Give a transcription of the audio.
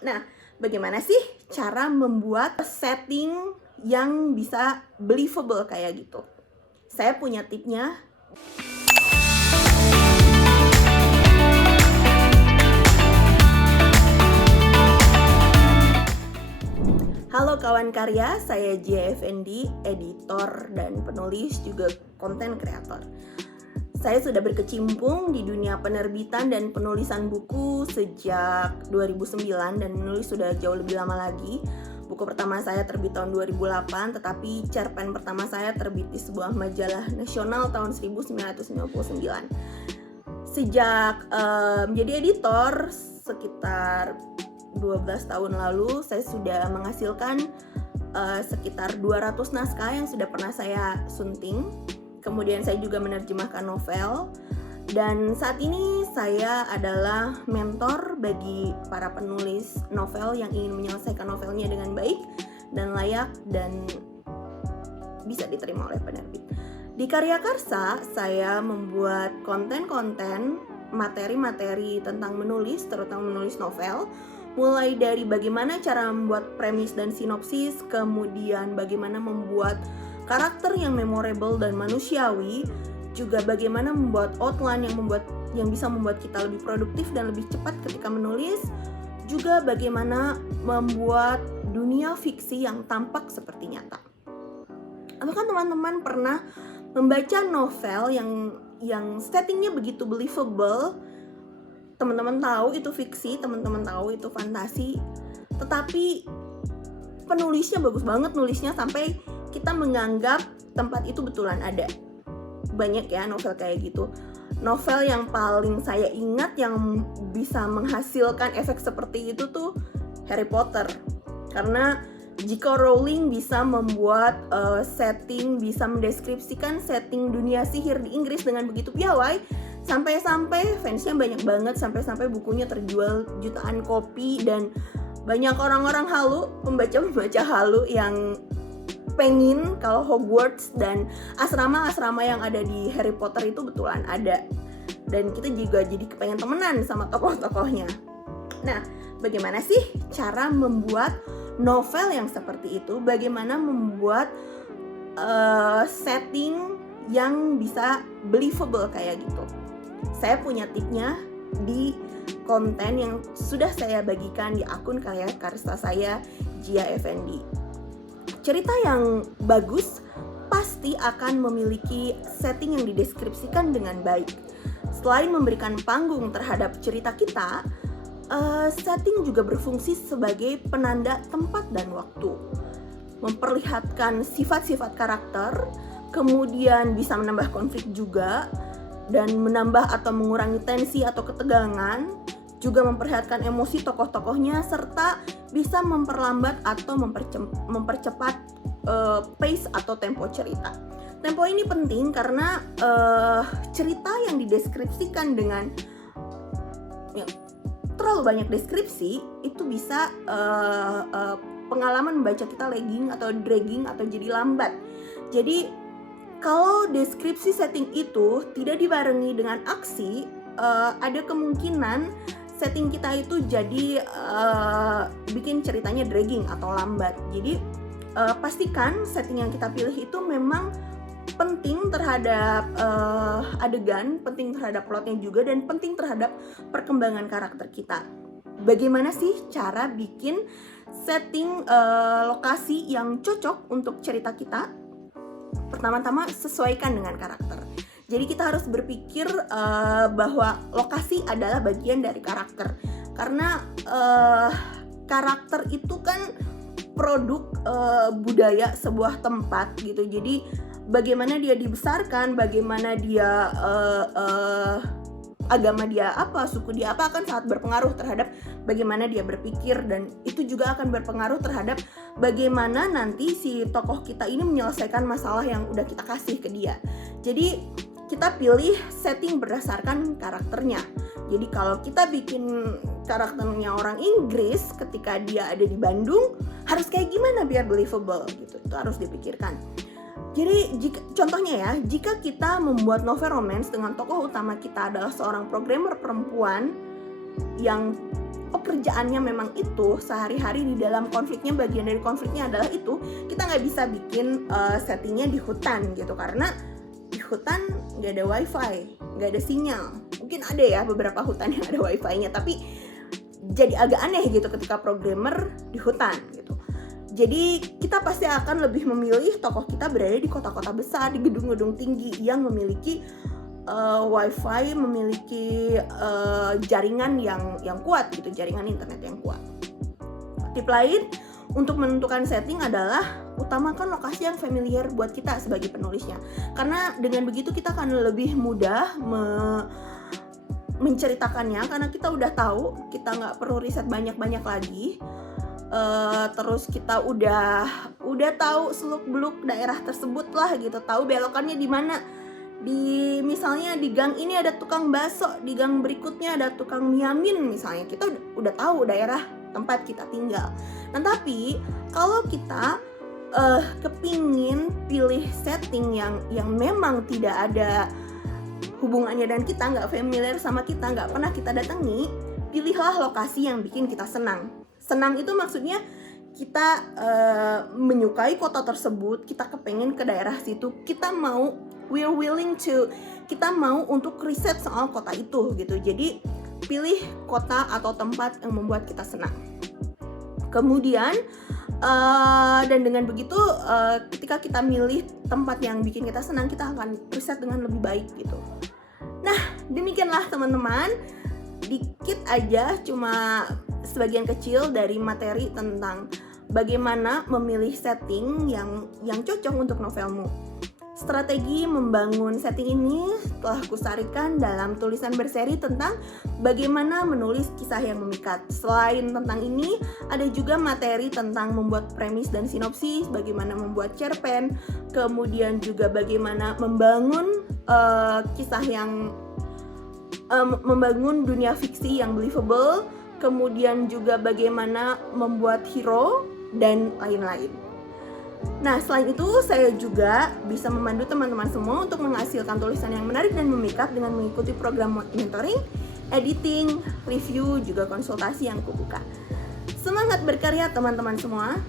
Nah, bagaimana sih cara membuat setting yang bisa believable kayak gitu? Saya punya tipnya. Halo kawan karya, saya Jia Effendi, editor dan penulis juga konten kreator. Saya sudah berkecimpung di dunia penerbitan dan penulisan buku sejak 2009 dan menulis sudah jauh lebih lama lagi. Buku pertama saya terbit tahun 2008, tetapi cerpen pertama saya terbit di sebuah majalah nasional tahun 1999. Sejak menjadi editor sekitar 12 tahun lalu, saya sudah menghasilkan sekitar 200 naskah yang sudah pernah saya sunting. Kemudian saya juga menerjemahkan novel. Dan saat ini saya adalah mentor bagi para penulis novel yang ingin menyelesaikan novelnya dengan baik dan layak dan bisa diterima oleh penerbit. Di Karya Karsa, saya membuat konten-konten, materi-materi tentang menulis, terutama menulis novel, mulai dari bagaimana cara membuat premis dan sinopsis, kemudian bagaimana membuat karakter yang memorable dan manusiawi, juga bagaimana membuat outline yang bisa membuat kita lebih produktif dan lebih cepat ketika menulis, juga bagaimana membuat dunia fiksi yang tampak seperti nyata. Apakah teman-teman pernah membaca novel yang settingnya begitu believable? Teman-teman tahu itu fiksi, teman-teman tahu itu fantasi, tetapi penulisnya bagus banget nulisnya sampai kita menganggap tempat itu betulan ada. Banyak ya novel kayak gitu. Novel yang paling saya ingat yang bisa menghasilkan efek seperti itu tuh Harry Potter. Karena J.K. Rowling bisa membuat setting, bisa mendeskripsikan setting dunia sihir di Inggris dengan begitu piawai, sampai-sampai fansnya banyak banget, sampai-sampai bukunya terjual jutaan kopi, dan banyak orang-orang halu, pembaca-pembaca halu yang pengen kalau Hogwarts dan asrama-asrama yang ada di Harry Potter itu betulan ada. Dan kita juga jadi kepengen temenan sama tokoh-tokohnya. Nah, bagaimana sih cara membuat novel yang seperti itu? Bagaimana membuat setting yang bisa believable kayak gitu? Saya punya tipnya di konten yang sudah saya bagikan di akun Karya Karsa saya, Jia Effendi. Cerita yang bagus pasti akan memiliki setting yang dideskripsikan dengan baik. Selain memberikan panggung terhadap cerita kita, setting juga berfungsi sebagai penanda tempat dan waktu. Memperlihatkan sifat-sifat karakter, kemudian bisa menambah konflik juga, dan menambah atau mengurangi tensi atau ketegangan, juga memperlihatkan emosi tokoh-tokohnya, serta bisa memperlambat atau mempercepat pace atau tempo cerita. Tempo ini penting karena cerita yang dideskripsikan dengan terlalu banyak deskripsi itu bisa pengalaman membaca kita lagging atau dragging atau jadi lambat. Jadi kalau deskripsi setting itu tidak dibarengi dengan aksi, ada kemungkinan setting kita itu jadi bikin ceritanya dragging atau lambat. Jadi pastikan setting yang kita pilih itu memang penting terhadap adegan, penting terhadap plotnya juga, dan penting terhadap perkembangan karakter kita. Bagaimana sih cara bikin setting lokasi yang cocok untuk cerita kita? Pertama-tama sesuaikan dengan karakter. Jadi kita harus berpikir bahwa lokasi adalah bagian dari karakter. Karena karakter itu kan produk budaya sebuah tempat gitu. Jadi bagaimana dia dibesarkan, bagaimana dia agama dia apa, suku dia apa, akan sangat berpengaruh terhadap bagaimana dia berpikir, dan itu juga akan berpengaruh terhadap bagaimana nanti si tokoh kita ini menyelesaikan masalah yang udah kita kasih ke dia. Jadi kita pilih setting berdasarkan karakternya. Jadi kalau kita bikin karakternya orang Inggris ketika dia ada di Bandung, harus kayak gimana biar believable gitu. Itu harus dipikirkan. Jadi contohnya jika kita membuat novel romance dengan tokoh utama kita adalah seorang programmer perempuan yang pekerjaannya memang itu sehari-hari di dalam konfliknya, bagian dari konfliknya adalah itu, kita nggak bisa bikin settingnya di hutan gitu, karena di hutan nggak ada wifi, nggak ada sinyal. Mungkin ada ya beberapa hutan yang ada wifi-nya, tapi jadi agak aneh gitu ketika programmer di hutan gitu. Jadi kita pasti akan lebih memilih tokoh kita berada di kota-kota besar, di gedung-gedung tinggi yang memiliki wifi, memiliki jaringan yang kuat gitu, jaringan internet yang kuat. Tip lain untuk menentukan setting adalah utamakan lokasi yang familiar buat kita sebagai penulisnya, karena dengan begitu kita akan lebih mudah menceritakannya, karena kita udah tahu, kita nggak perlu riset banyak-banyak lagi. Terus kita udah tahu seluk-beluk daerah tersebut lah gitu, tahu belokannya di mana. Misalnya di gang ini ada tukang bakso, di gang berikutnya ada tukang miamin misalnya, kita udah tahu daerah tempat kita tinggal. Nah tapi kalau kita kepingin pilih setting yang memang tidak ada hubungannya dan kita nggak familiar sama kita, nggak pernah kita datangi, pilihlah lokasi yang bikin kita senang. Senang itu maksudnya kita menyukai kota tersebut, kita kepengen ke daerah situ, kita mau untuk riset soal kota itu gitu. Jadi pilih kota atau tempat yang membuat kita senang. Kemudian dan dengan begitu ketika kita milih tempat yang bikin kita senang, kita akan riset dengan lebih baik gitu. Nah demikianlah teman-teman, dikit aja, cuma sebagian kecil dari materi tentang bagaimana memilih setting yang cocok untuk novelmu. Strategi membangun setting ini telah kusarikan dalam tulisan berseri tentang bagaimana menulis kisah yang memikat. Selain tentang ini, ada juga materi tentang membuat premis dan sinopsis, bagaimana membuat cerpen, kemudian juga bagaimana membangun kisah yang membangun dunia fiksi yang believable, kemudian juga bagaimana membuat hero, dan lain-lain. Nah, selain itu saya juga bisa membantu teman-teman semua untuk menghasilkan tulisan yang menarik dan memikat dengan mengikuti program mentoring, editing, review, juga konsultasi yang kubuka. Semangat berkarya teman-teman semua.